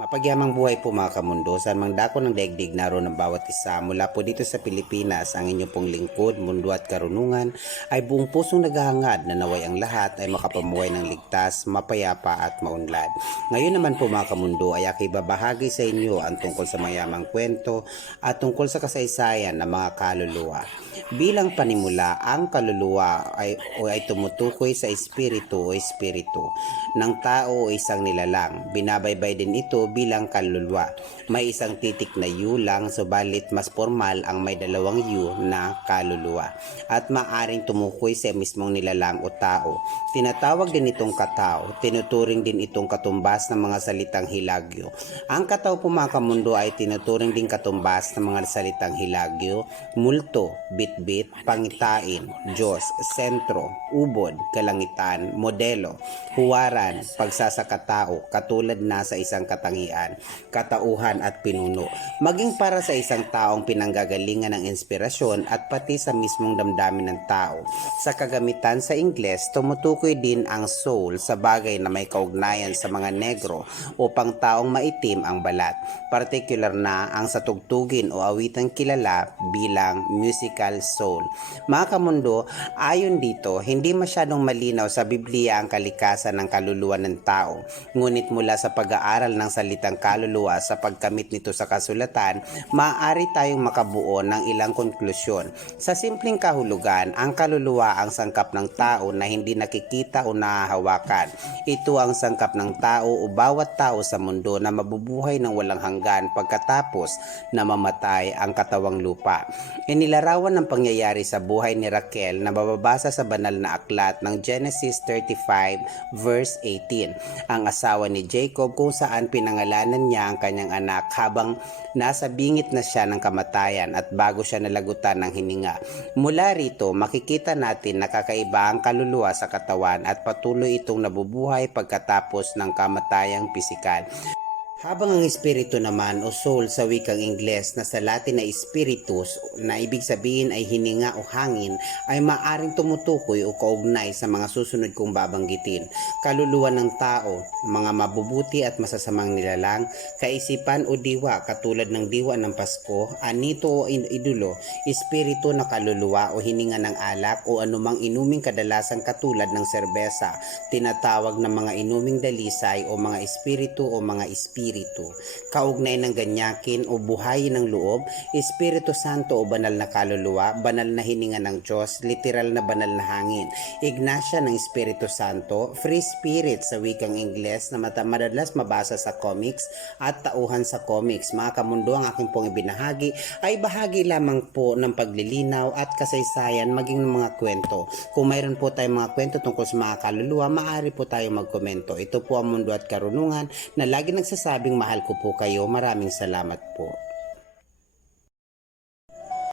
Mapagyamang buhay po mga kamundo, saan mang dako ng daigdig naroon ng bawat isa. Mula po dito sa Pilipinas, ang inyong pong lingkod, mundo at karunungan ay buong pusong naghahangad na naway ang lahat ay makapamuhay ng ligtas, mapayapa at maunlad. Ngayon naman po mga kamundo ay ako'y babahagi sa inyo ang tungkol sa mayamang kwento at tungkol sa kasaysayan ng mga kaluluwa. Bilang panimula, ang kaluluwa ay tumutukoy sa espiritu ng tao o isang nilalang. Binabaybay din ito bilang kaluluwa. May isang titik na U lang, subalit mas formal ang may dalawang U na kaluluwa. At maaring tumukoy sa mismong nilalang o tao. Tinatawag din itong katao. Tinuturing din itong katumbas ng mga salitang Hilagyo. Ang katao po mga kamundo ay tinuturing din katumbas ng mga salitang Hilagyo, multo, bitbit, pangitain, Diyos, sentro, ubod, kalangitan, modelo, huwaran, pagsasakatao, katulad na sa isang katangian, katauhan at pinuno. Maging para sa isang taong pinanggagalingan ng inspirasyon at pati sa mismong damdamin ng tao. Sa kagamitan sa Ingles, tumutukoy din ang soul sa bagay na may kaugnayan sa mga negro o pangtaong maitim ang balat. Partikular na ang sa tugtugin o awitang kilala bilang musical soul. Mga kamundo, ayon dito, hindi masyadong malinaw sa Biblia ang kalikasan ng kaluluwa ng tao. Ngunit mula sa pag-aaral ng salitang kaluluwa sa pagkamit nito sa kasulatan, maaari tayong makabuo ng ilang konklusyon. Sa simpleng kahulugan, ang kaluluwa ang sangkap ng tao na hindi nakikita o nahahawakan. Ito ang sangkap ng tao o bawat tao sa mundo na mabubuhay ng walang hanggan pagkatapos na mamatay ang katawang lupa. Inilarawan ng pangyayari sa buhay ni Raquel na mababasa sa banal na aklat ng Genesis 35 verse 18, ang asawa ni Jacob, kung saan pinangalanan niya ang kanyang anak habang nasa bingit na siya ng kamatayan at bago siya nalagutan ng hininga. Mula rito, makikita natin na kakaiba ang kaluluwa sa katawan at patuloy itong nabubuhay pagkatapos ng kamatayang pisikal. Habang ang espiritu naman o soul sa wikang Ingles na sa Latin na spiritus na ibig sabihin ay hininga o hangin ay maaring tumutukoy o kaugnay sa mga susunod kong babanggitin. Kaluluwa ng tao, mga mabubuti at masasamang nilalang, kaisipan o diwa katulad ng diwa ng Pasko, anito o idolo, espiritu na kaluluwa o hininga ng alak o anumang inuming kadalasang katulad ng serbesa, tinatawag na mga inuming dalisay o mga espiritu o mga espiritu. Kaugnay ng ganyakin o buhayin ng loob, Espiritu Santo o banal na kaluluwa, banal na hininga ng Diyos, literal na banal na hangin, Ignacia ng Espiritu Santo, free spirit sa wikang Ingles na madalas mabasa sa comics at tauhan sa comics. Mga kamundo, ang aking pong ibinahagi ay bahagi lamang po ng paglilinaw at kasaysayan maging ng mga kwento. Kung mayroon po tayong mga kwento tungkol sa mga kaluluwa, maaari po tayong magkomento. Ito po ang Mundo at Karunungan na lagi nagsasabing mahal ko po kayo. Maraming salamat po.